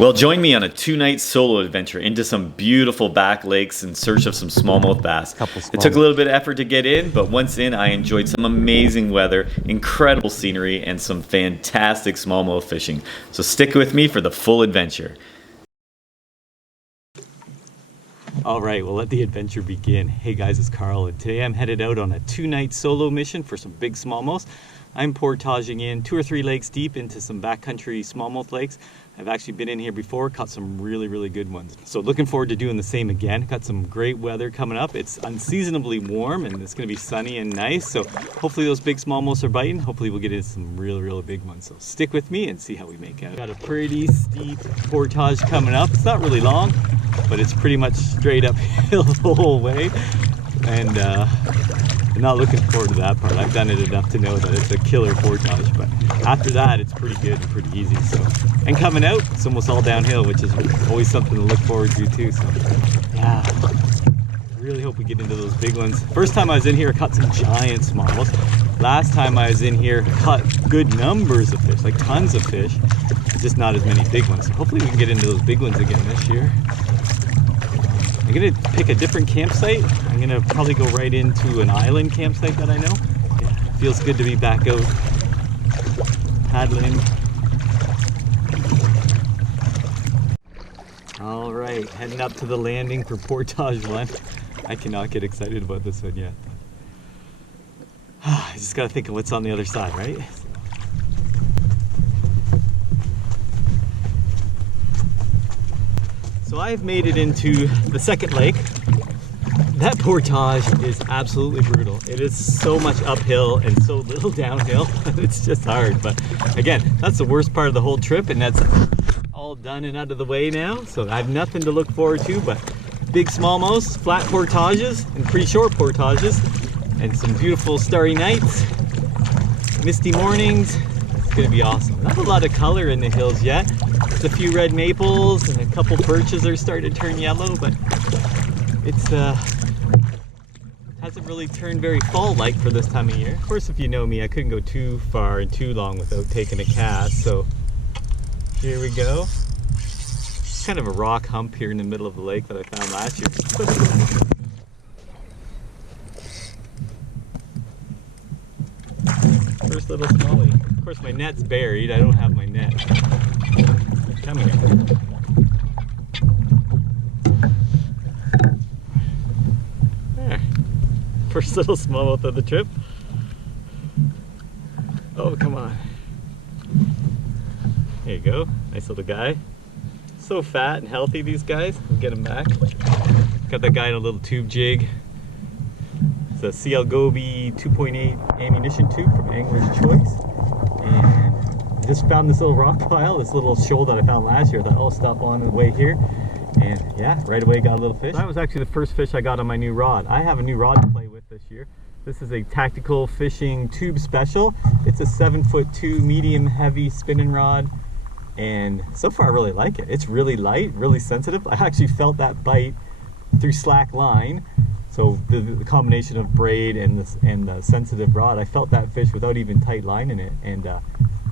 Well, join me on a 2-night solo adventure into some beautiful back lakes in search of some smallmouth bass. It took a little bit of effort to get in, but once in, I enjoyed some amazing weather, incredible scenery, and some fantastic smallmouth fishing. So stick with me for the full adventure. All right, well, let the adventure begin. Hey guys, it's Carl, and today I'm headed out on a 2-night solo mission for some big smallmouth. I'm portaging in 2 or 3 lakes deep into some backcountry smallmouth lakes. I've actually been in here before, caught some really good ones. So looking forward to doing the same again. Got some great weather coming up. It's unseasonably warm and it's gonna be sunny and nice. So hopefully those big smallmouths are biting. Hopefully we'll get into some really big ones. So stick with me and see how we make out. Got a pretty steep portage coming up. It's not really long, but it's pretty much straight uphill the whole way. And I'm not looking forward to that part. I've done it enough to know that it's a killer portage, but after that it's pretty good and pretty easy. So, and coming out, it's almost all downhill, which is always something to look forward to too. So yeah, really hope we get into those big ones. First time I was in here, I caught some giant smallmouth. Last time I was in here, caught good numbers of fish, like tons of fish, just not as many big ones. So hopefully we can get into those big ones again this year. I'm gonna pick a different campsite. I'm gonna probably go right into an island campsite that I know. Yeah, feels good to be back out paddling. All right, heading up to the landing for Portage 1. I cannot get excited about this one yet. I just gotta think of what's on the other side, right? So I've made it into the second lake. That portage is absolutely brutal. It is so much uphill and so little downhill. It's just hard, but again, that's the worst part of the whole trip, and that's all done and out of the way now. So I have nothing to look forward to but big smallmouths, flat portages, and pretty short portages, and some beautiful starry nights, misty mornings. It's gonna be awesome. Not a lot of color in the hills yet. Just a few red maples and a couple birches are starting to turn yellow, but it's hasn't really turned very fall-like for this time of year. Of course, if you know me, I couldn't go too far and too long without taking a cast, so here we go. It's kind of a rock hump here in the middle of the lake that I found last year. First little smallie. Of course, my net's buried. I don't have my net. Come here. There. First little smallmouth of the trip. Oh, come on. There you go. Nice little guy. So fat and healthy, these guys. We'll get him back. Got that guy in a little tube jig. It's a CL Goby 2.8 ammunition tube from Angler's Choice. And I just found this little rock pile, this little shoal that I found last year. I thought, oh, stop on the way here. And yeah, right away got a little fish. That was actually the first fish I got on my new rod. I have a new rod to play with this year. This is a Tactical Fishing Tube Special. It's a 7'2" medium heavy spinning rod. And so far I really like it. It's really light, really sensitive. I actually felt that bite through slack line. So the combination of braid and the sensitive rod, I felt that fish without even tight line in it. And of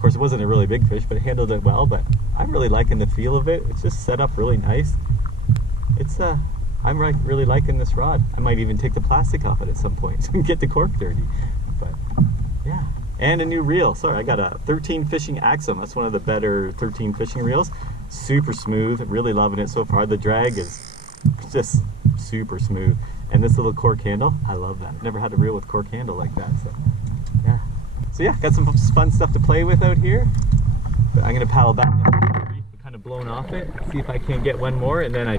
course it wasn't a really big fish, but it handled it well. But I'm really liking the feel of it. It's just set up really nice. It's I'm really liking this rod. I might even take the plastic off it at some point so we can get the cork dirty. But yeah, and a new reel. Sorry, I got a 13 Fishing Axum. That's one of the better 13 fishing reels. Super smooth. Really loving it so far. The drag is just super smooth. And this little cork handle, I love that. Never had a reel with cork handle like that. So yeah, got some fun stuff to play with out here. But I'm gonna paddle back up, kind of blown off it, see if I can get one more, and then I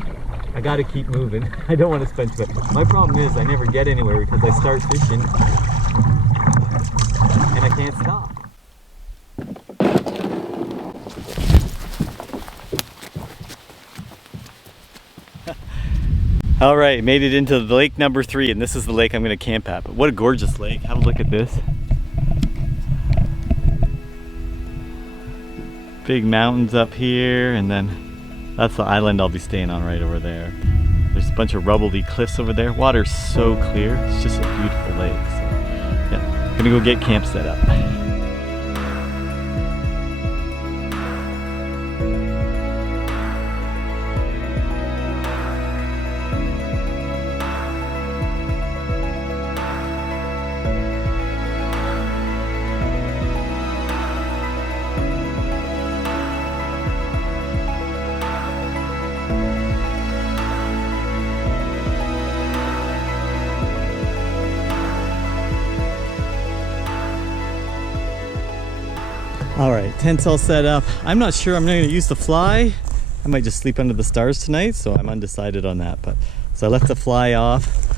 gotta keep moving. I don't want to spend too much. My problem is I never get anywhere because I start fishing and I can't stop. All right, made it into lake number 3, and this is the lake I'm gonna camp at. But what a gorgeous lake. Have a look at this. Big mountains up here, and then that's the island I'll be staying on right over there. There's a bunch of rubbly cliffs over there. Water's so clear. It's just a beautiful lake. So yeah, gonna go get camp set up. Tent's all set up. I'm not sure I'm not gonna use the fly. I might just sleep under the stars tonight, so I'm undecided on that. But so I left the fly off.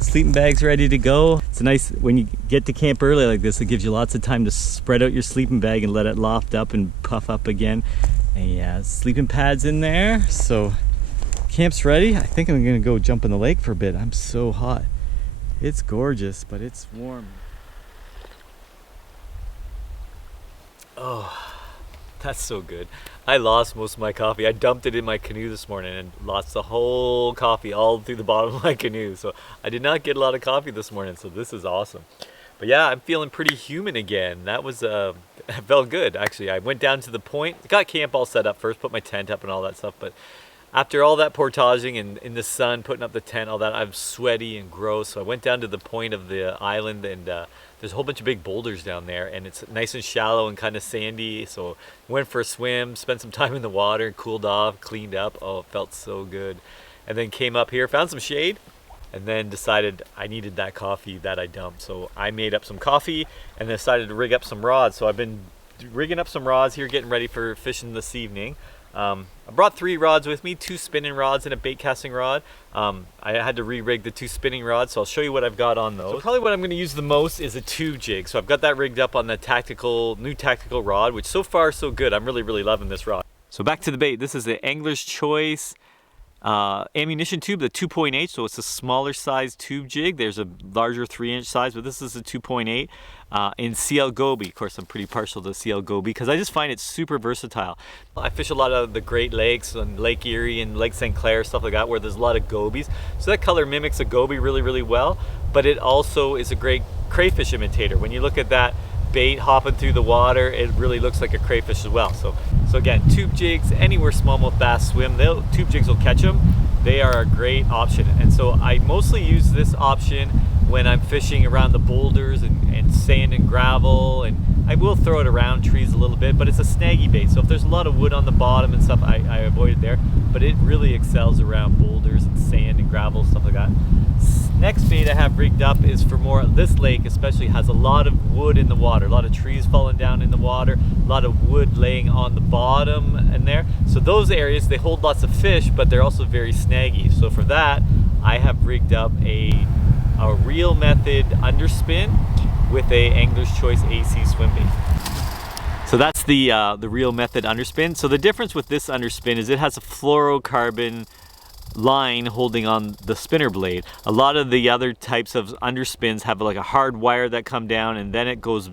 Sleeping bag's ready to go. It's nice when you get to camp early like this, it gives you lots of time to spread out your sleeping bag and let it loft up and puff up again. And yeah, sleeping pads in there. So camp's ready. I think I'm gonna go jump in the lake for a bit. I'm so hot. It's gorgeous, but it's warm. Oh, that's so good. I lost most of my coffee. I dumped it in my canoe this morning and lost the whole coffee all through the bottom of my canoe. So I did not get a lot of coffee this morning, so this is awesome. But yeah, I'm feeling pretty human again. That was, it felt good actually. I went down to the point, got camp all set up first, put my tent up and all that stuff. But after all that portaging and in the sun, putting up the tent, all that, I'm sweaty and gross. So I went down to the point of the island and there's a whole bunch of big boulders down there and it's nice and shallow and kind of sandy. So went for a swim, spent some time in the water, cooled off, cleaned up. Oh, it felt so good. And then came up here, found some shade, and then decided I needed that coffee that I dumped. So I made up some coffee and decided to rig up some rods. So I've been rigging up some rods here, getting ready for fishing this evening. I brought 3 rods with me, 2 spinning rods and a bait casting rod. I had to re-rig the 2 spinning rods, so I'll show you what I've got on those. So probably what I'm going to use the most is a tube jig. So I've got that rigged up on the new tactical rod, which so far so good. I'm really loving this rod. So back to the bait. This is the Angler's Choice ammunition tube, the 2.8, so it's a smaller size tube jig. There's a larger 3-inch size, but this is a 2.8 in CL Goby. Of course, I'm pretty partial to CL Goby because I just find it super versatile. I fish a lot of the Great Lakes and Lake Erie and Lake St. Clair, stuff like that, where there's a lot of gobies. So that color mimics a goby really well, but it also is a great crayfish imitator. When you look at that bait hopping through the water, it really looks like a crayfish as well. So again, tube jigs, anywhere smallmouth bass swim, tube jigs will catch them. They are a great option. And so I mostly use this option when I'm fishing around the boulders and sand and gravel, and I will throw it around trees a little bit, but it's a snaggy bait. So if there's a lot of wood on the bottom and stuff, I avoid it there, but it really excels around boulders and sand and gravel, stuff like that. Next bait I have rigged up is for more, this lake especially has a lot of wood in the water, a lot of trees falling down in the water, a lot of wood laying on the bottom in there. So those areas, they hold lots of fish, but they're also very snaggy. So for that, I have rigged up a reel method underspin with a Angler's Choice AC swim bait. So that's the reel method underspin. So the difference with this underspin is it has a fluorocarbon line holding on the spinner blade. A lot of the other types of underspins have like a hard wire that come down and then it goes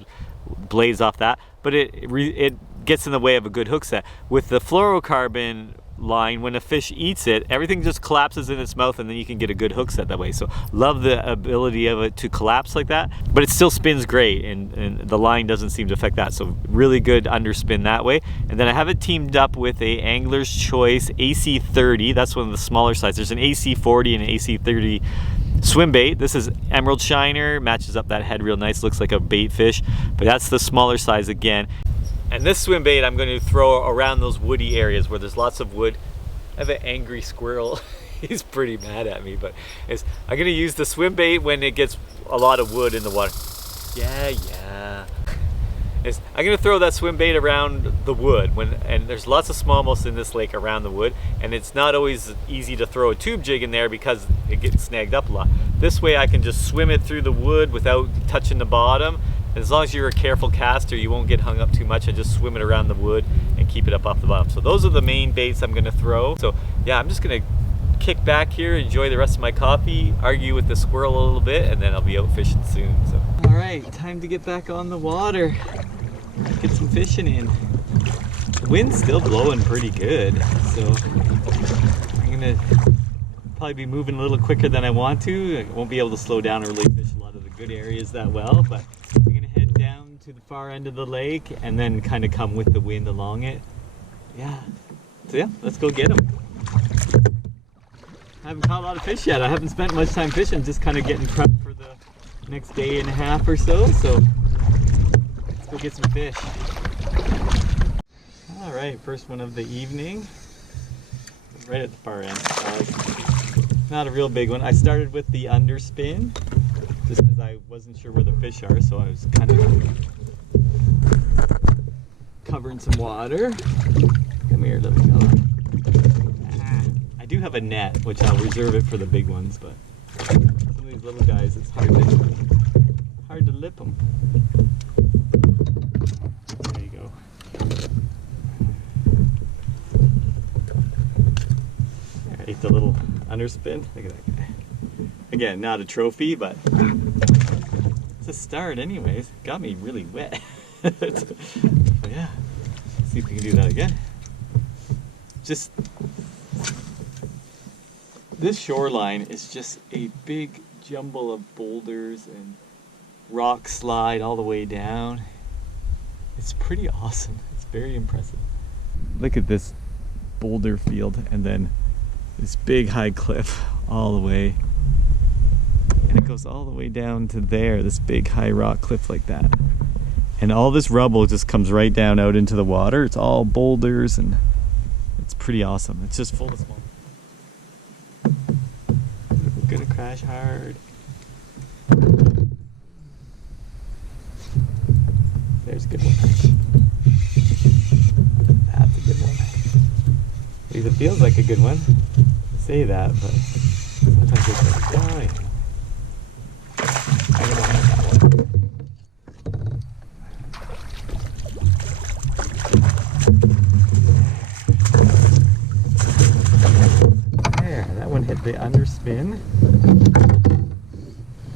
blades off that, but it gets in the way of a good hook set. With the fluorocarbon line, when a fish eats it, everything just collapses in its mouth and then you can get a good hook set that way. So love the ability of it to collapse like that, but it still spins great and the line doesn't seem to affect that. So really good underspin that way. And then I have it teamed up with a Angler's Choice AC30. That's one of the smaller sizes. There's an AC40 and an AC30 swim bait. This is Emerald Shiner, matches up that head real nice, looks like a bait fish, but that's the smaller size again. And this swim bait I'm going to throw around those woody areas where there's lots of wood. I have an angry squirrel. He's pretty mad at me, but I'm going to use the swim bait when it gets a lot of wood in the water. Yeah. I'm going to throw that swim bait around the wood and there's lots of smallmouths in this lake around the wood, and it's not always easy to throw a tube jig in there because it gets snagged up a lot. This way I can just swim it through the wood without touching the bottom. As long as you're a careful caster, you won't get hung up too much. I just swim it around the wood and keep it up off the bottom. So those are the main baits I'm gonna throw. So yeah, I'm just gonna kick back here, enjoy the rest of my coffee, argue with the squirrel a little bit, and then I'll be out fishing soon. So. All right, time to get back on the water. Get some fishing in. The wind's still blowing pretty good. So I'm gonna probably be moving a little quicker than I want to. I won't be able to slow down or really fish a lot of the good areas that well, but I'm gonna head down to the far end of the lake and then kind of come with the wind along it. Yeah, so yeah, let's go get them. I haven't caught a lot of fish yet. I haven't spent much time fishing, just kind of getting prepped for the next day and a half or so. So let's go get some fish. All right, first one of the evening. Right at the far end. Not a real big one. I started with the underspin just because I wasn't sure where the fish are, so I was kind covering some water. Come here, little fella. I do have a net, which I'll reserve it for the big ones, but some of these little guys, it's hard to lip them. There you go. There, ate the little underspin. Look at that guy. Again, not a trophy, but it's a start anyways. Got me really wet. But yeah, let's see if we can do that again. Just this shoreline is just a big jumble of boulders and rock slide all the way down. It's pretty awesome. It's very impressive. Look at this boulder field and then this big high cliff all the way. And it goes all the way down to there, this big high rock cliff like that. And all this rubble just comes right down out into the water. It's all boulders and it's pretty awesome. It's just full of small. We're gonna crash hard. There's a good one. That's a good one. At least it feels like a good one. I say that, but sometimes it's like, oh yeah. I'm gonna have that one. There, that one hit the underspin.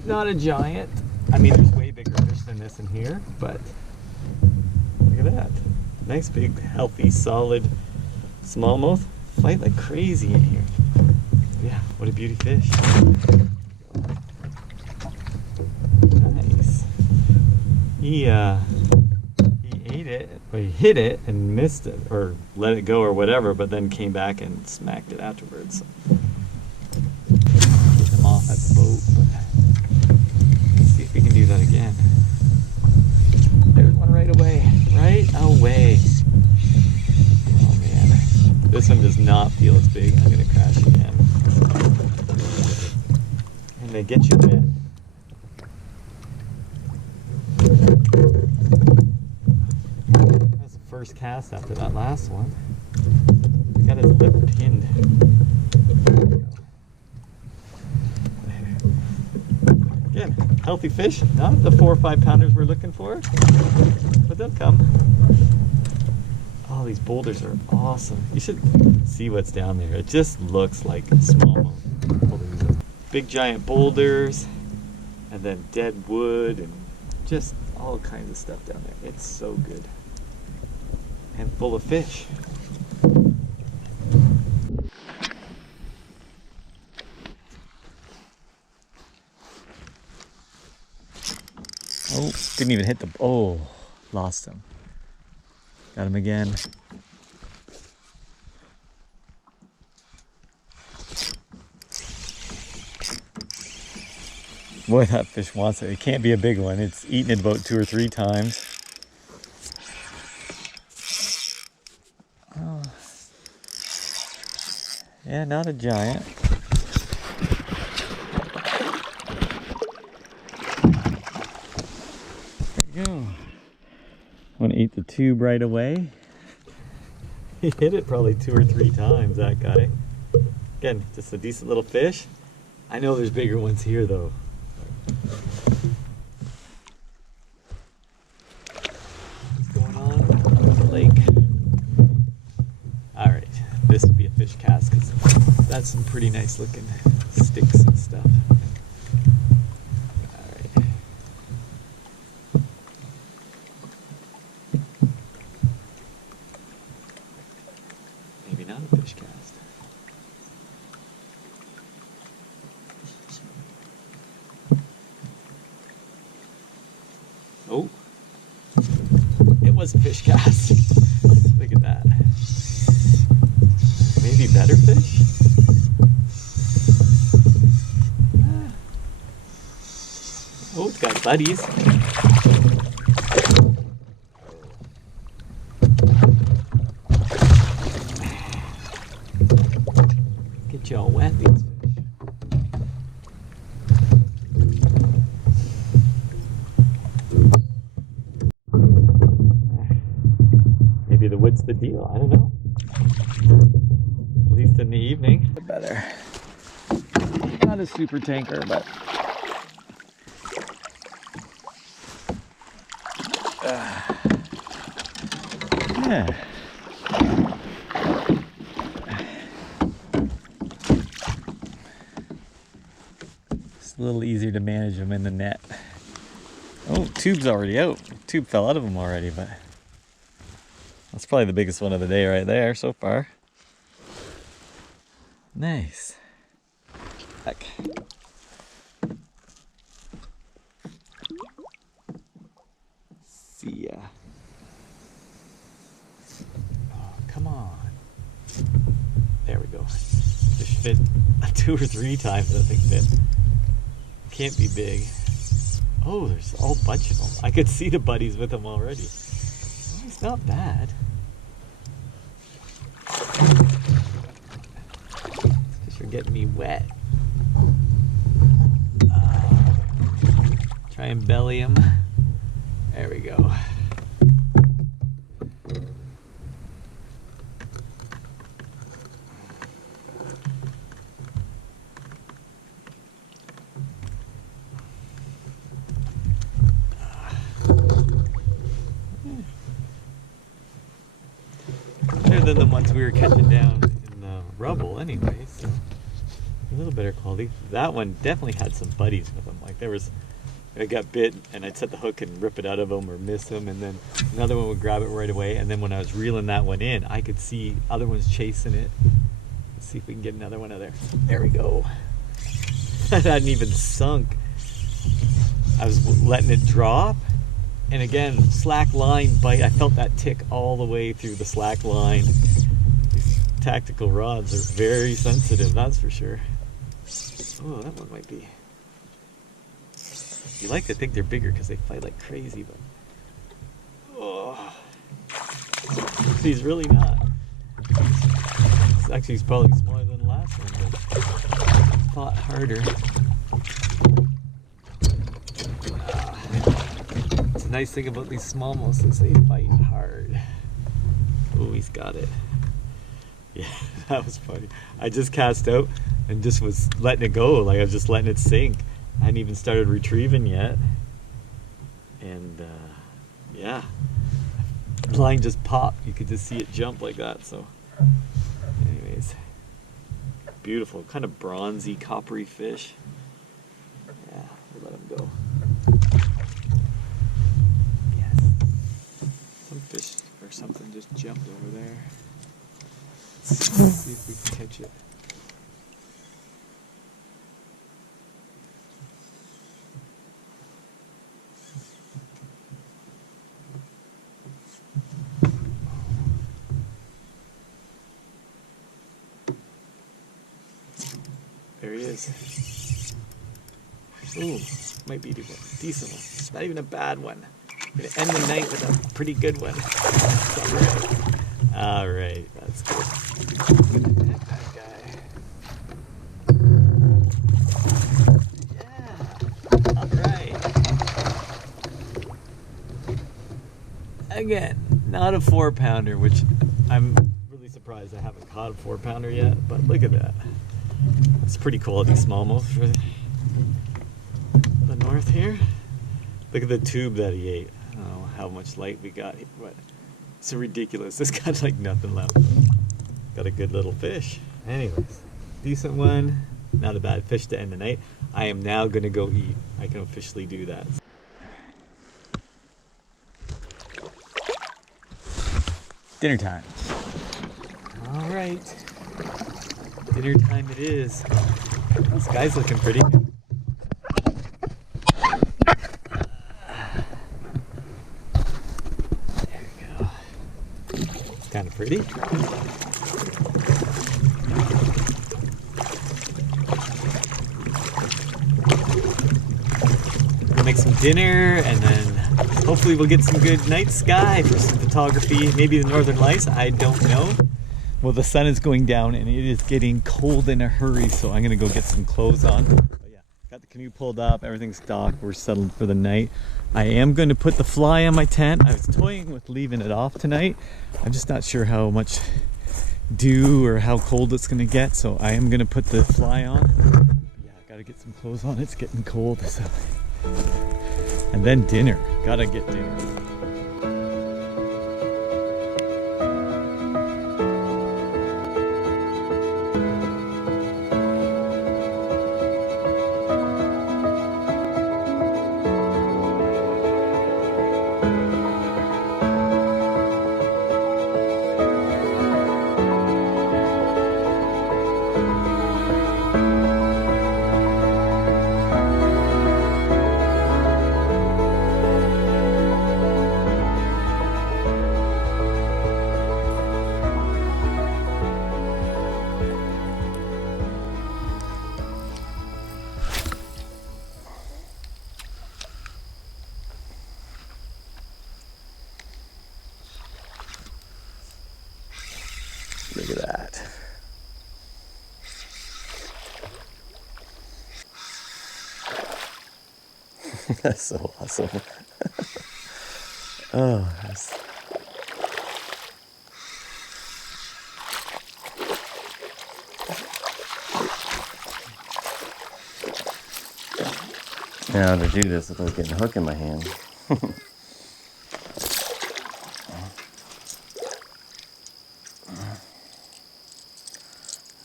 Not a giant. I mean, there's way bigger fish than this in here, but look at that. Nice, big, healthy, solid smallmouth. Fight like crazy in here. Yeah, what a beauty fish. Nice. He ate it, or he hit it and missed it, or let it go or whatever, but then came back and smacked it afterwards. So. Get him off at the boat, but let's see if we can do that again. There's one right away. Right away. Oh man. This one does not feel as big. I'm gonna crash again. And they get you wet. That's the first cast after that last one. He got his lip pinned. Again, healthy fish. Not the 4 or 5 pounders we're looking for, but they'll come. Oh, these boulders are awesome. You should see what's down there. It just looks like smallmouth. Big giant boulders, and then dead wood, and just all kinds of stuff down there. It's so good. And full of fish. Oh, didn't even hit the, oh, lost him. Got him again. Boy, that fish wants it. It can't be a big one. It's eaten it about 2 or 3 times. Oh. Yeah, not a giant. There you go. One ate the tube right away. He hit it probably 2 or 3 times, that guy. Again, just a decent little fish. I know there's bigger ones here though. What's going on the lake? Alright, this will be a fish cast because that's some pretty nice looking sticks and stuff. Alright. Maybe not a fish cast. Oh, it was a fish cast. Look at that. Maybe better fish? Ah. Oh, it's got buddies. Get you all wet, these fish. in the evening. Better. Not a super tanker, but yeah. It's a little easier to manage them in the net. Oh, tube's already out. Tube fell out of them already, but that's probably the biggest one of the day right there so far. Nice. Heck. See ya. Oh, come on. There we go. Fish fit 2 or 3 times that thing fit. Can't be big. Oh, there's a whole bunch of them. I could see the buddies with them already. Oh, it's not bad. Fish are getting me wet. Try and belly them. There we go. Better than the ones we were catching down in the rubble anyway, so a little better quality. That one definitely had some buddies with them. Like there was, I got bit and I'd set the hook and rip it out of them or miss them, and then another one would grab it right away, and then when I was reeling that one in, I could see other ones chasing it. Let's see if we can get another one out of there. There we go. That hadn't even sunk. I was letting it drop, and again, slack line bite. I felt that tick all the way through the slack line. These tactical rods are very sensitive, that's for sure. Oh, that one might be. You like to think they're bigger because they fight like crazy, but oh, he's really not. Actually, he's probably smaller than the last one, but fought harder. It's a nice thing about these smallmouths is they fight hard. Oh, he's got it. Yeah, that was funny. I just cast out and just was letting it go, like I was just letting it sink. I hadn't even started retrieving yet, and yeah, the line just popped. You could just see it jump like that. So anyways, beautiful, kind of bronzy, coppery fish. Yeah, we'll let him go. Yes, some fish or something just jumped over there. Let's see if we can catch it. There he is. Ooh, might be a decent one. It's not even a bad one. I'm gonna end the night with a pretty good one. All right, that's good. I'm gonna hit that guy. Yeah. All right. Again, not a 4-pounder, which I'm really surprised I haven't caught a 4-pounder yet. But look at that. That's pretty quality smallmouth for the north here. Look at the tube that he ate. I don't know how much light we got, but it's so ridiculous. This got like nothing left. Got a good little fish. Anyways, decent one. Not a bad fish to end the night. I am now gonna go eat. I can officially do that. Dinner time. All right. Dinner time it is. This guy's looking pretty good. There we go. It's kind of pretty. We'll make some dinner and then hopefully we'll get some good night sky for some photography. Maybe the northern lights, I don't know. Well, the sun is going down and it is getting cold in a hurry, so I'm gonna go get some clothes on. But yeah, got the canoe pulled up, everything's docked, we're settled for the night. I am going to put the fly on my tent. I was toying with leaving it off tonight. I'm just not sure how much dew or how cold it's gonna get, so I am gonna put the fly on. Yeah, I gotta get some clothes on. It's getting cold, so. And then dinner. Gotta get dinner. Look at that. That's so awesome. Oh, that's... Now to do this without getting a hook in my hand.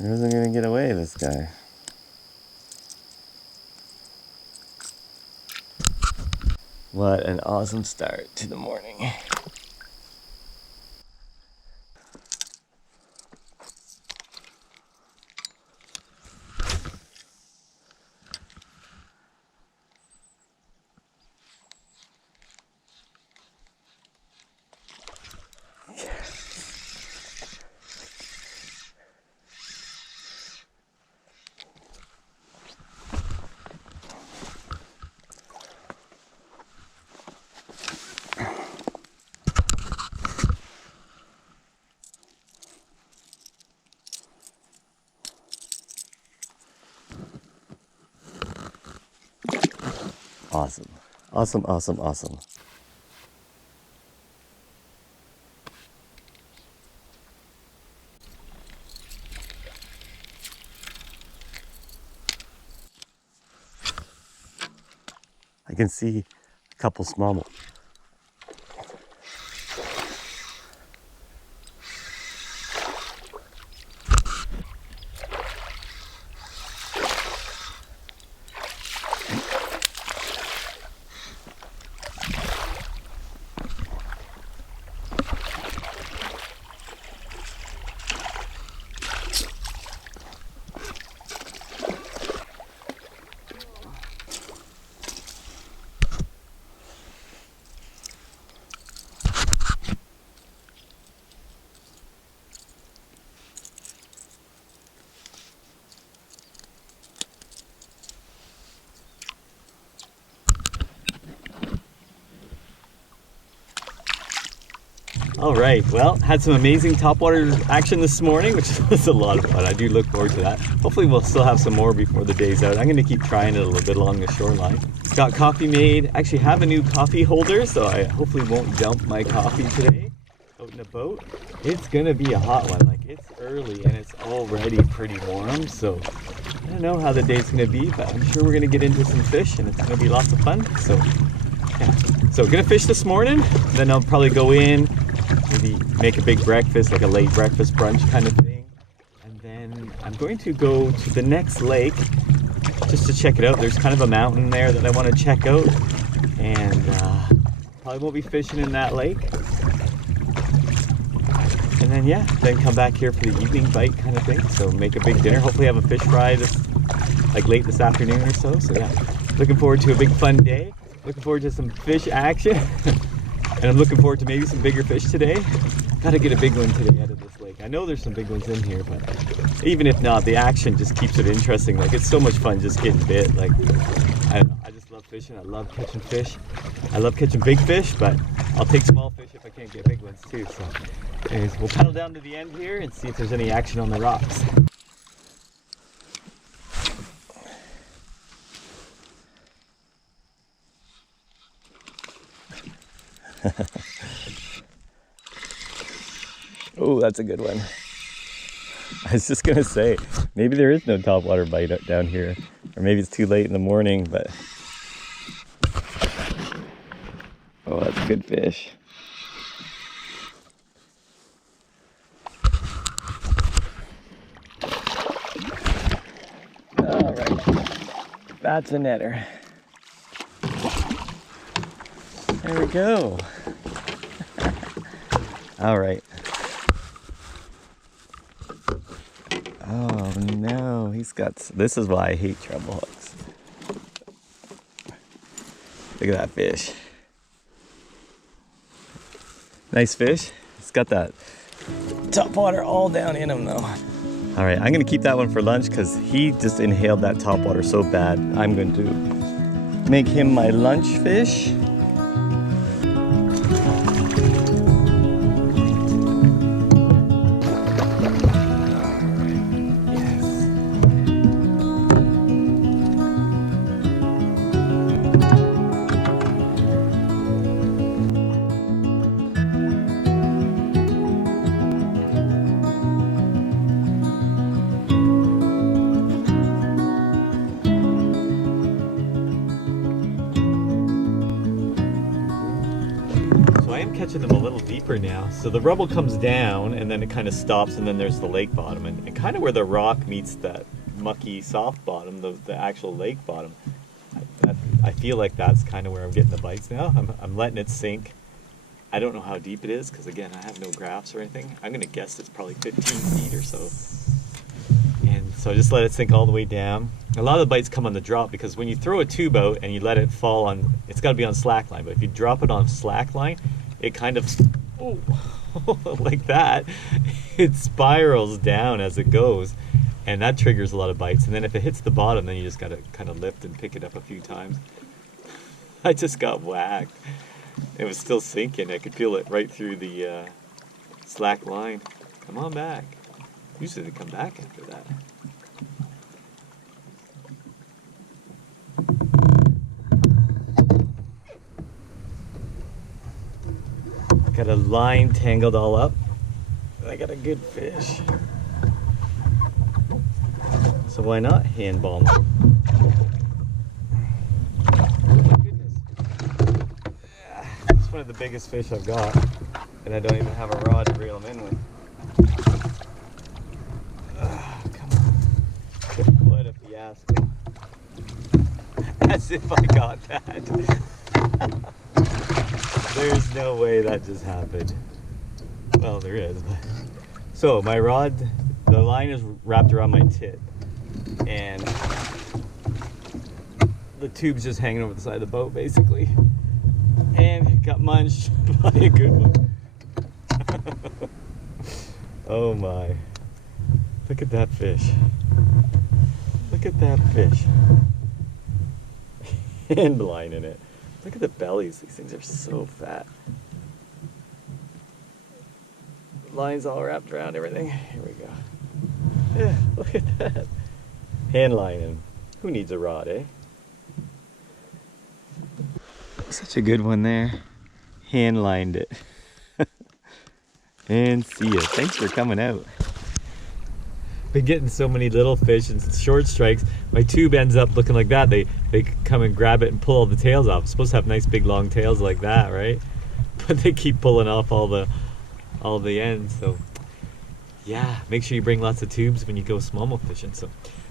He wasn't gonna get away, this guy. What an awesome start to the morning. Awesome. Awesome, awesome, awesome. I can see a couple smallmouth. All right, well, had some amazing topwater action this morning, which was a lot of fun. I do look forward to that. Hopefully we'll still have some more before the day's out. I'm gonna keep trying it a little bit along the shoreline. Got coffee made. Actually have a new coffee holder, so I hopefully won't dump my coffee today out in a boat. It's gonna be a hot one. Like, it's early and it's already pretty warm, so I don't know how the day's gonna be, but I'm sure we're gonna get into some fish and it's gonna be lots of fun. So yeah, so gonna fish this morning, then I'll probably go in, maybe make a big breakfast, like a late breakfast brunch kind of thing. And then I'm going to go to the next lake just to check it out. There's kind of a mountain there that I want to check out. And probably won't be fishing in that lake. And then yeah, then come back here for the evening bite kind of thing. So make a big dinner. Hopefully have a fish fry like late this afternoon or so. So yeah, looking forward to a big fun day. Looking forward to some fish action. And I'm looking forward to maybe some bigger fish today. Gotta get a big one today out of this lake. I know there's some big ones in here, but even if not, the action just keeps it interesting. Like, it's so much fun just getting bit. Like, I don't know, I just love fishing. I love catching fish. I love catching big fish, but I'll take small fish if I can't get big ones too. So anyways, we'll paddle down to the end here and see if there's any action on the rocks. Oh, that's a good one. I was just gonna say, maybe there is no topwater bite down here, or maybe it's too late in the morning, but oh, that's a good fish. All right, that's a netter. There we go. All right. Oh no, he's got, this is why I hate treble hooks. Look at that fish. Nice fish. It's got that topwater all down in him though. All right, I'm gonna keep that one for lunch because he just inhaled that topwater so bad. I'm going to make him my lunch fish. Catching them a little deeper now. So the rubble comes down and then it kind of stops, and then there's the lake bottom, and kind of where the rock meets that mucky soft bottom, the actual lake bottom. I feel like that's kind of where I'm getting the bites now. I'm letting it sink. I don't know how deep it is because again I have no graphs or anything. I'm gonna guess it's probably 15 feet or so. And so I just let it sink all the way down. A lot of the bites come on the drop because when you throw a tube out and you let it fall on, it's got to be on slack line, but if you drop it on slack line, it kind of, oh, like that, it spirals down as it goes, and that triggers a lot of bites. And then if it hits the bottom, then you just got to kind of lift and pick it up a few times. I just got whacked. It was still sinking. I could feel it right through the slack line. Come on back. Usually they come back after that. Got a line tangled all up. I got a good fish. So why not handball them? Oh my goodness. It's one of the biggest fish I've got, and I don't even have a rod to reel them in with. Come on. What a fiasco. As if I got that. There's no way that just happened. Well, there is. But. So my rod, the line is wrapped around my tip, and the tube's just hanging over the side of the boat, basically. And it got munched by a good one. Oh my. Look at that fish. Look at that fish. Hand line in it. Look at the bellies. These things are so fat. Lines all wrapped around everything. Here we go. Yeah, look at that. Hand lining. Who needs a rod, eh? Such a good one there. Hand lined it. And see ya. Thanks for coming out. Been getting so many little fish and short strikes. My tube ends up looking like that. They come and grab it and pull all the tails off. It's supposed to have nice big long tails like that, right? But they keep pulling off all the ends. So yeah, make sure you bring lots of tubes when you go smallmouth fishing.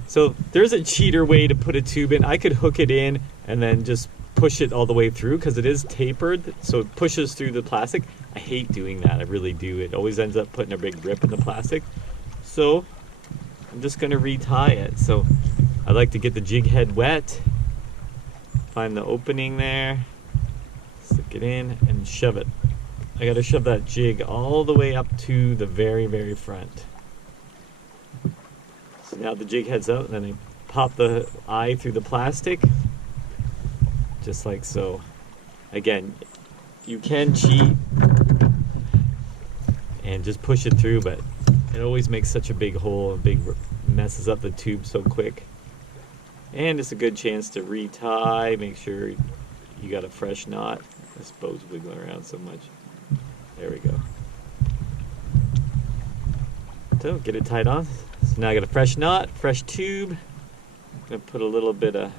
So there's a cheater way to put a tube in. I could hook it in and then just push it all the way through because it is tapered, so it pushes through the plastic. I hate doing that. I really do. It always ends up putting a big rip in the plastic. So I'm just going to retie it. So I like to get the jig head wet, find the opening there, stick it in and shove it. I got to shove that jig all the way up to the very, very front. So now the jig head's out, and then I pop the eye through the plastic, just like so. Again, you can cheat and just push it through, but it always makes such a big hole and messes up the tube so quick. And it's a good chance to retie, make sure you got a fresh knot. This boat's wiggling around so much. There we go. So get it tied on. So now I got a fresh knot, fresh tube. I'm gonna put a little bit of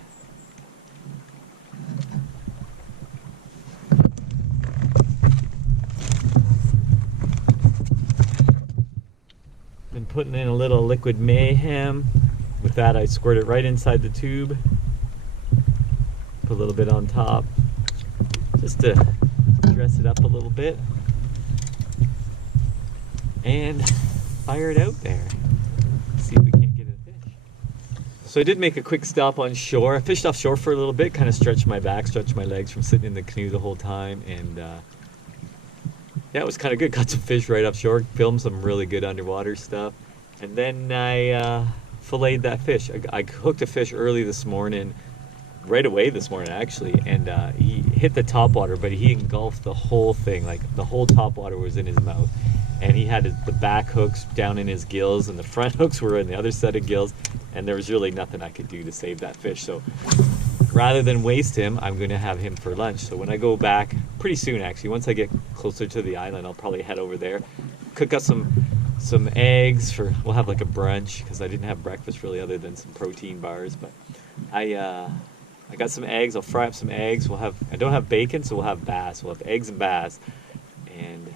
been putting in a little liquid mayhem. With that I squirt it right inside the tube. Put a little bit on top just to dress it up a little bit. And fire it out there. See if we can't get a fish. So I did make a quick stop on shore. I fished offshore for a little bit, kind of stretched my back, stretched my legs from sitting in the canoe the whole time, and yeah, it was kind of good. Caught some fish right offshore, filmed some really good underwater stuff, and then I filleted that fish. I hooked a fish early this morning, right away this morning actually, and he hit the topwater, but he engulfed the whole thing. Like the whole topwater was in his mouth. And he had the back hooks down in his gills, and the front hooks were in the other set of gills, and there was really nothing I could do to save that fish. So rather than waste him, I'm going to have him for lunch. So when I go back, pretty soon actually, once I get closer to the island, I'll probably head over there, cook up some eggs for, we'll have like a brunch, because I didn't have breakfast really other than some protein bars. But I got some eggs. I'll fry up some eggs. I don't have bacon, so we'll have bass. We'll have eggs and bass, and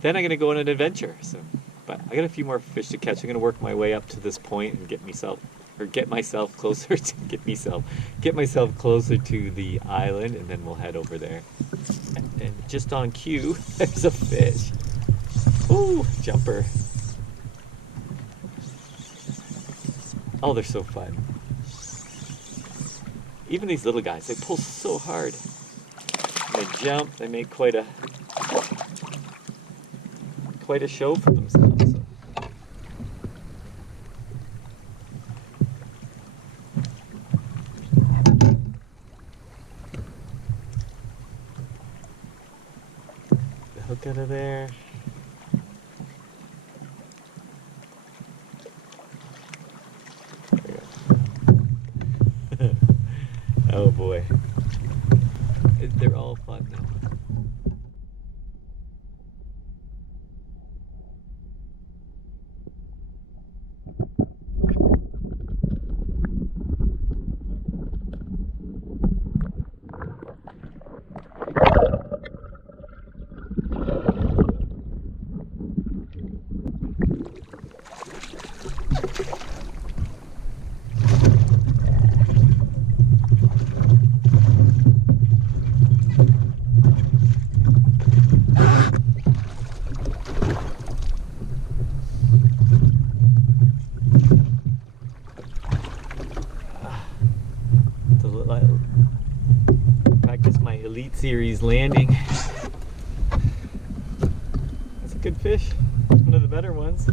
then I'm gonna go on an adventure. So, but I got a few more fish to catch. I'm gonna work my way up to this point and get myself closer to the island, and then we'll head over there. And just on cue, there's a fish. Ooh, jumper. Oh, they're so fun. Even these little guys, they pull so hard. They jump. They make quite a show for themselves. So. The hook out of there. There we go. Oh boy. They're all fun now. Practice my Elite Series landing. That's a good fish. It's one of the better ones.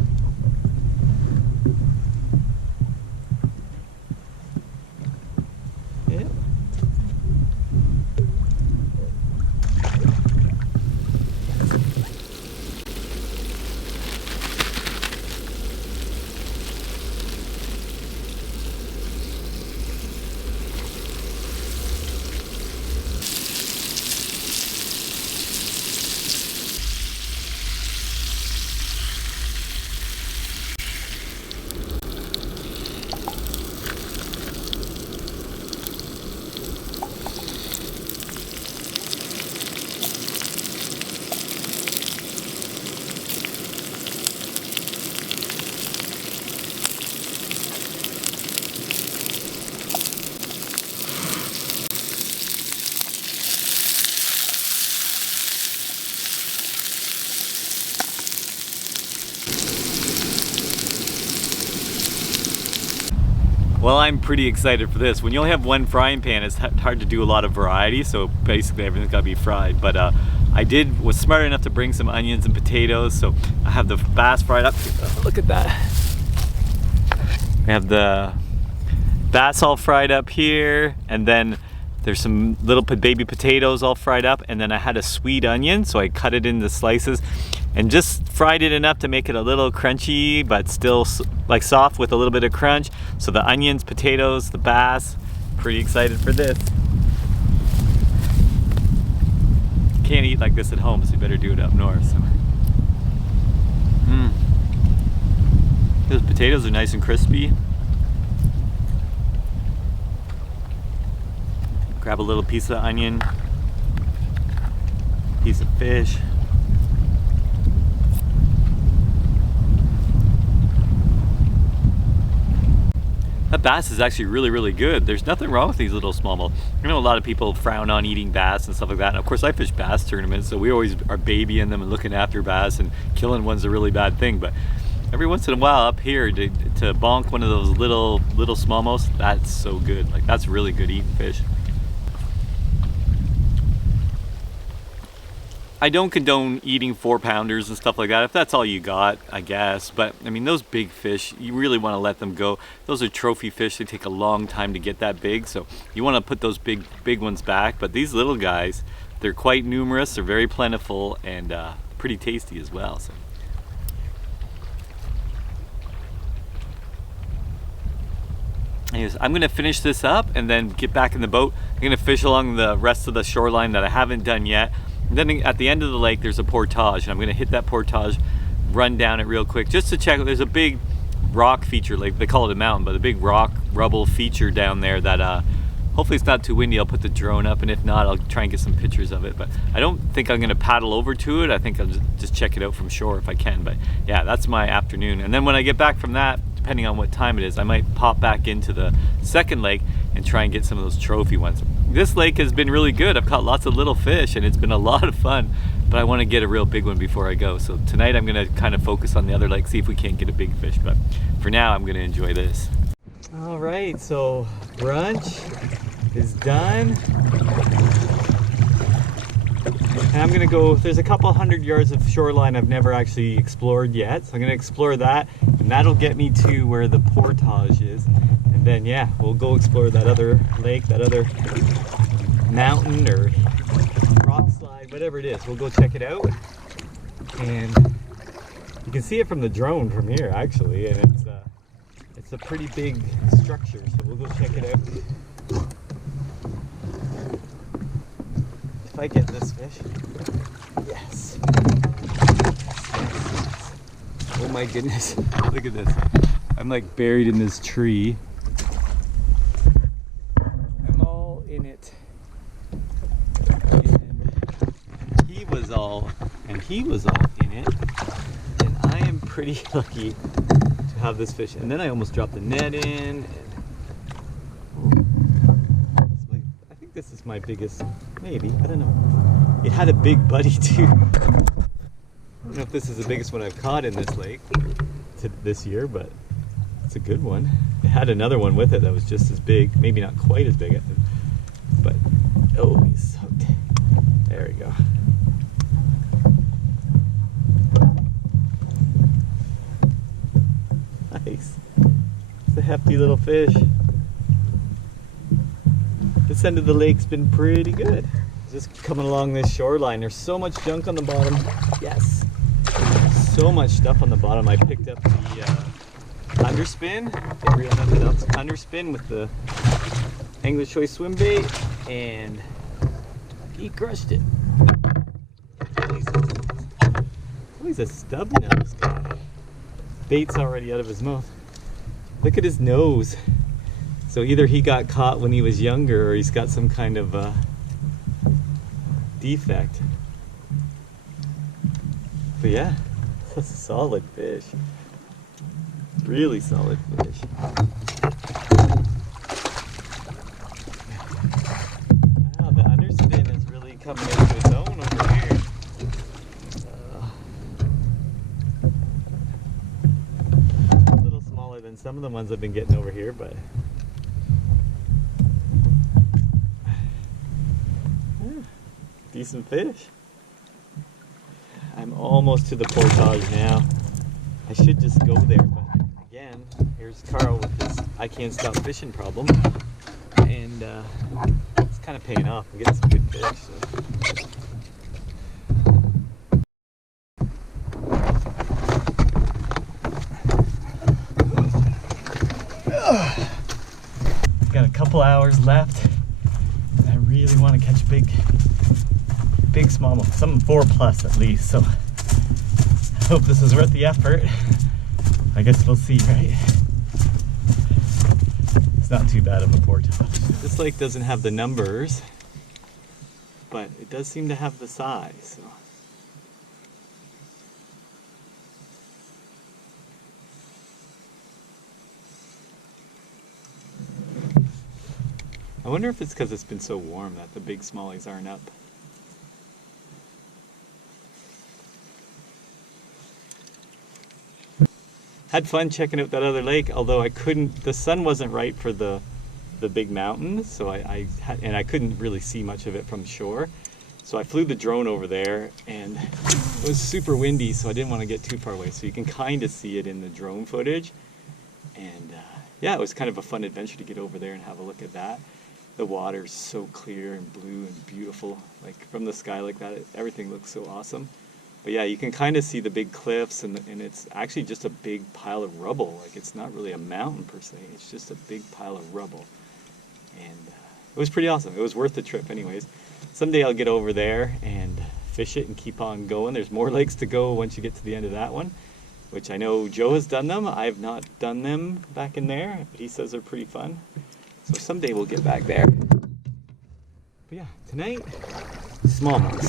Yeah. Well, I'm pretty excited for this. When you only have one frying pan, it's hard to do a lot of variety, so basically everything's got to be fried. But I was smart enough to bring some onions and potatoes, so I have the bass fried up. Look at that. I have the bass all fried up here, and then there's some little baby potatoes all fried up, and then I had a sweet onion, so I cut it into slices and just fried it enough to make it a little crunchy, but still like soft with a little bit of crunch. So the onions, potatoes, the bass, pretty excited for this. Can't eat like this at home, so you better do it up north. So. Those potatoes are nice and crispy. Grab a little piece of onion, piece of fish. That bass is actually really, really good. There's nothing wrong with these little smallmouth. I know a lot of people frown on eating bass and stuff like that. And of course I fish bass tournaments, so we always are babying them and looking after bass, and killing one's a really bad thing. But every once in a while up here to bonk one of those little smallmouths, that's so good. Like, that's really good eating fish. I don't condone eating 4-pounders and stuff like that, if that's all you got, I guess. But I mean, those big fish, you really want to let them go. Those are trophy fish. They take a long time to get that big, so you want to put those big ones back. But these little guys, they're quite numerous, they're very plentiful, and pretty tasty as well. So. Anyways, I'm gonna finish this up and then get back in the boat. I'm gonna fish along the rest of the shoreline that I haven't done yet. And then at the end of the lake, there's a portage, and I'm gonna hit that portage, run down it real quick, just to check. There's a big rock feature, like they call it a mountain, but a big rock rubble feature down there that hopefully it's not too windy. I'll put the drone up, and if not, I'll try and get some pictures of it. But I don't think I'm gonna paddle over to it. I think I'll just check it out from shore if I can. But yeah, that's my afternoon. And then when I get back from that, depending on what time it is, I might pop back into the second lake and try and get some of those trophy ones. This lake has been really good. I've caught lots of little fish, and it's been a lot of fun, but I want to get a real big one before I go. So tonight I'm gonna kind of focus on the other lake, see if we can't get a big fish, but for now I'm gonna enjoy this. All right, so brunch is done. And I'm gonna go, there's a couple hundred yards of shoreline I've never actually explored yet, so I'm gonna explore that, and that'll get me to where the portage is. And then yeah, we'll go explore that other lake, that other mountain or rock slide, whatever it is. We'll go check it out. And you can see it from the drone from here actually, and it's a pretty big structure, so we'll go check it out. If I get this fish. Yes. Oh my goodness. Look at this. I'm like buried in this tree. I'm all in it. And he was all in it. And I am pretty lucky to have this fish. And then I almost dropped the net in. I think this is my biggest, maybe, I don't know. It had a big buddy too. I don't know if this is the biggest one I've caught in this lake this year, but it's a good one. It had another one with it that was just as big, maybe not quite as big, but oh, he's hooked. There we go. Nice. It's a hefty little fish. This end of the lake's been pretty good. Just coming along this shoreline, there's so much junk on the bottom. Yes. So much stuff on the bottom. I picked up the underspin, the real nothing else underspin with the Angler's Choice swim bait, and he crushed it. He's a stub nose guy. Bait's already out of his mouth. Look at his nose. So either he got caught when he was younger, or he's got some kind of defect. But yeah, that's a solid fish. Really solid fish. Wow, the underspin is really coming into its own over here. A little smaller than some of the ones I've been getting over here, but yeah, decent fish. I'm almost to the portage now. I should just go there, but again, here's Carl with his I can't stop fishing problem, and it's kind of paying off. I'm getting some good fish. So. Got a couple hours left, and I really want to catch big smallmouth, some 4+ at least, so I hope this is worth the effort. I guess we'll see, right? It's not too bad of a portage. This lake doesn't have the numbers, but it does seem to have the size. So. I wonder if it's because it's been so warm that the big smallies aren't up. Had fun checking out that other lake, although I couldn't, the sun wasn't right for the big mountain, so I couldn't really see much of it from shore. So I flew the drone over there, and it was super windy, so I didn't want to get too far away. So you can kind of see it in the drone footage. And yeah, it was kind of a fun adventure to get over there and have a look at that. The water's so clear and blue and beautiful. Like from the sky like that, everything looks so awesome. But yeah, you can kind of see the big cliffs, and it's actually just a big pile of rubble. Like it's not really a mountain per se, it's just a big pile of rubble. And it was pretty awesome. It was worth the trip anyways. Someday I'll get over there and fish it and keep on going. There's more lakes to go once you get to the end of that one, which I know Joe has done them. I have not done them back in there, but he says they're pretty fun. So someday we'll get back there. But yeah, tonight, smallmouth.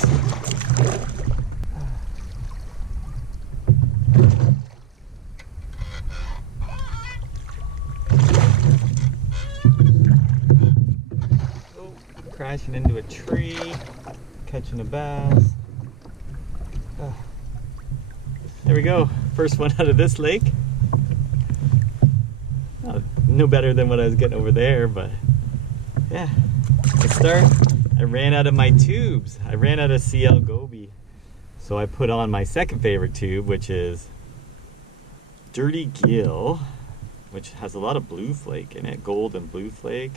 Crashing into a tree, catching a bass. There we go, first one out of this lake. No better than what I was getting over there, but yeah. To start, I ran out of my tubes. I ran out of CL Goby. So I put on my second favorite tube, which is Dirty Gill, which has a lot of blue flake in it, gold and blue flake.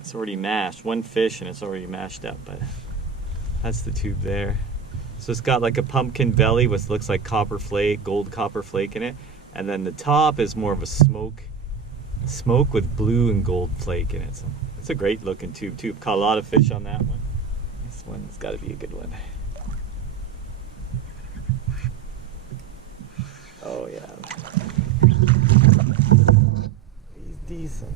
It's already mashed, one fish and it's already mashed up, but that's the tube there. So it's got like a pumpkin belly with looks like copper flake, gold copper flake in it, and then the top is more of a smoke with blue and gold flake in it. So it's a great looking tube too. Caught a lot of fish on that one. This one's got to be a good one. Oh yeah, he's decent.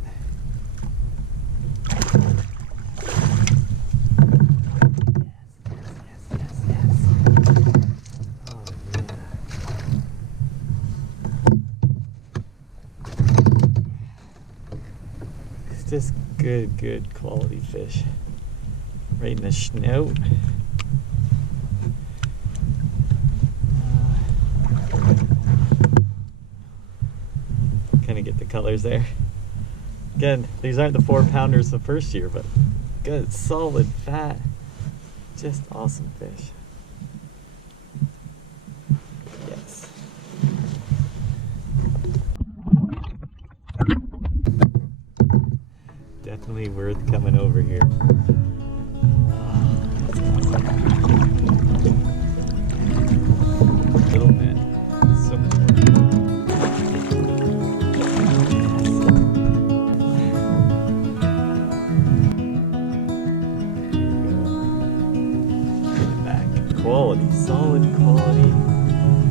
Just good quality fish. Right in the snout. Kind of get the colors there. Again, these aren't the 4-pounders the first year, but good, solid, fat, just awesome fish. Yes. Definitely worth coming over here. Oh, that's awesome. Little man, so much work. Quality, solid quality,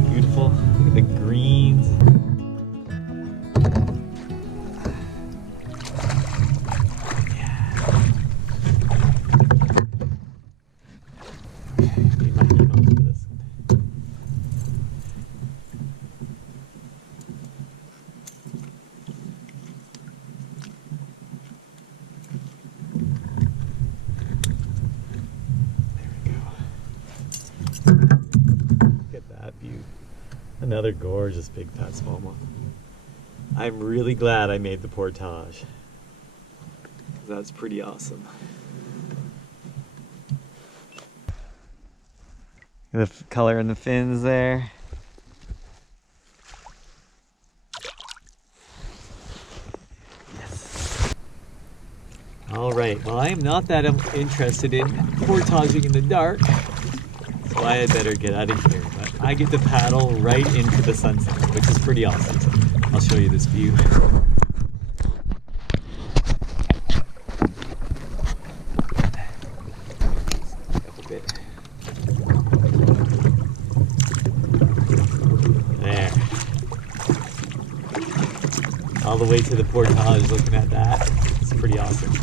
beautiful. Look at the greens. Yeah. Need my heat on for this one. Look at that view. Another gorgeous big fat smallmouth. I'm really glad I made the portage. That's pretty awesome. The color in the fins there. Yes. All right, well I am not that interested in portaging in the dark. So I had better get out of here, but I get to paddle right into the sunset, which is pretty awesome. So I'll show you this view. Up a bit. all the way to the Portage looking at that. It's pretty awesome.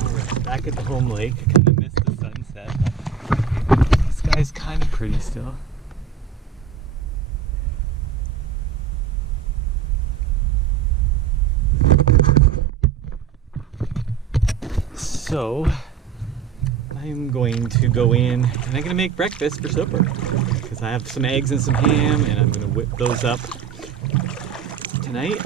Alright, back at the home lake. Kind of missed the sunset, but the sky's kind of pretty still. So I'm going to go in and I'm going to make breakfast for supper because I have some eggs and some ham and I'm going to whip those up tonight.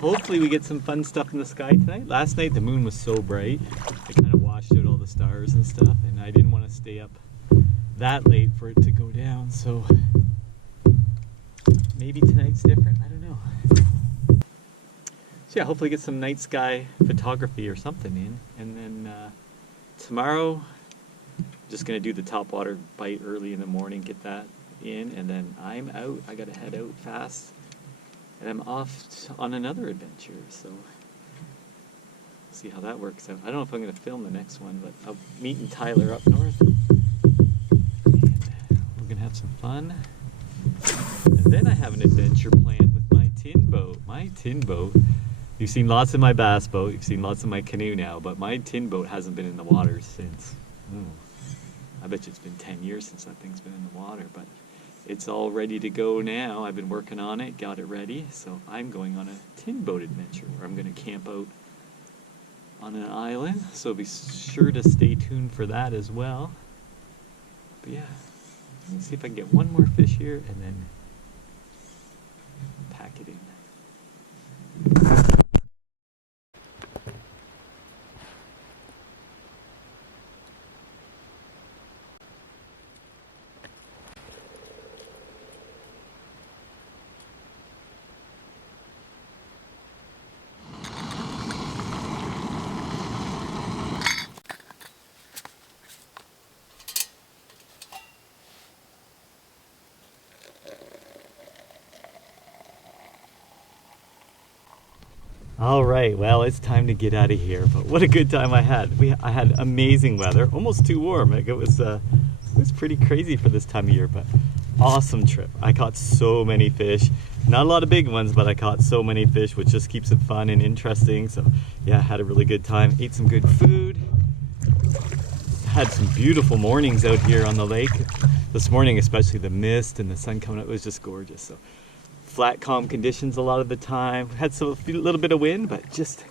Hopefully we get some fun stuff in the sky tonight. Last night the moon was so bright it kind of washed out all the stars and stuff, and I didn't want to stay up that late for it to go down, so maybe tonight's different, I don't know. So yeah, hopefully get some night sky photography or something in, and then tomorrow just gonna do the topwater bite early in the morning, get that in, and then I'm out. I gotta head out fast and I'm off on another adventure, so see how that works out. I don't know if I'm gonna film the next one, but I'm meeting Tyler up north and we're gonna have some fun. And then I have an adventure planned with my tin boat. You've seen lots of my bass boat, you've seen lots of my canoe now, but my tin boat hasn't been in the water since, I bet you it's been 10 years since that thing's been in the water, but it's all ready to go now. I've been working on it, got it ready, so I'm going on a tin boat adventure where I'm going to camp out on an island, so be sure to stay tuned for that as well. But yeah, let's see if I can get one more fish here and then pack it in. All right, well, it's time to get out of here, but what a good time I had. I had amazing weather, almost too warm. Like it was pretty crazy for this time of year, but awesome trip. I caught so many fish. Not a lot of big ones, but I caught so many fish, which just keeps it fun and interesting. So yeah, I had a really good time. Ate some good food. Had some beautiful mornings out here on the lake. This morning, especially the mist and the sun coming up, was just gorgeous. So flat, calm conditions a lot of the time. Had a little bit of wind, but just,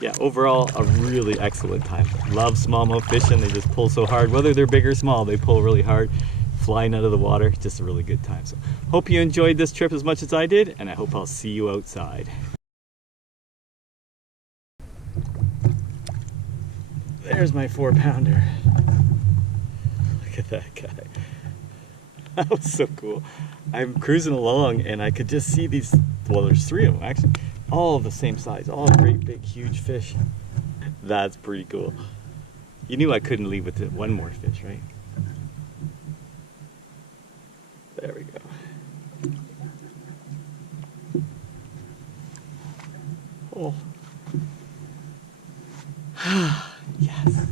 yeah, overall a really excellent time. Love smallmouth fishing. They just pull so hard. Whether they're big or small, they pull really hard. Flying out of the water, just a really good time. So hope you enjoyed this trip as much as I did, and I hope I'll see you outside. There's my 4-pounder. Look at that guy. That was so cool. I'm cruising along and I could just see these, well, there's 3 of them actually, all the same size, all great big huge fish. That's pretty cool. You knew I couldn't leave with one more fish, right? There we go. Oh. Yes.